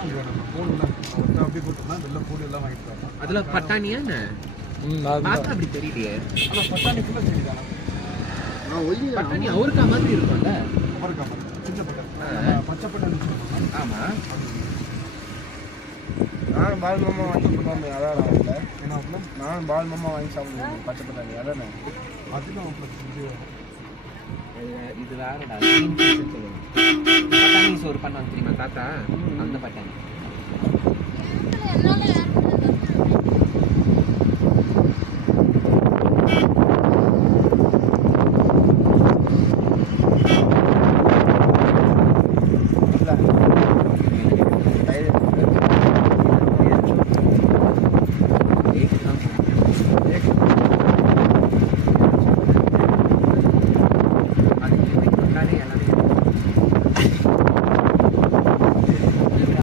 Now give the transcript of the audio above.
அங்கே நம்ம போகணும்ல அவர்கிட்ட அப்படியே போட்டோம்னா வெள்ளை பூண்டு எல்லாம் வாங்கிட்டு வரலாம். அதில் பட்டாணியா என்ன? பார்த்தா அப்படி தெரியலையே. ஆனால் பட்டாணி ஃபுல்லாக சரி தானே. பட்டாணி அவருக்கா மாதிரி இருக்கும்ல. அவருக்கா மாதிரி சின்ன பட்டாணி பச்சை பட்டாணி சொல்லுவாங்க. ஆமாம். நானும் பால் மாமா வாங்கி சாப்பிடுவோம். அதான் இல்லை ஏன்னா நானும் பால் மாமா வாங்கி சாப்பிடுவேன். பச்சை பட்டாணி அதானே அதுதான் இது வேறடா. பட்டாணி சோறு பண்ணாங்க தெரியுமா தாத்தா? அந்த பட்டாணி.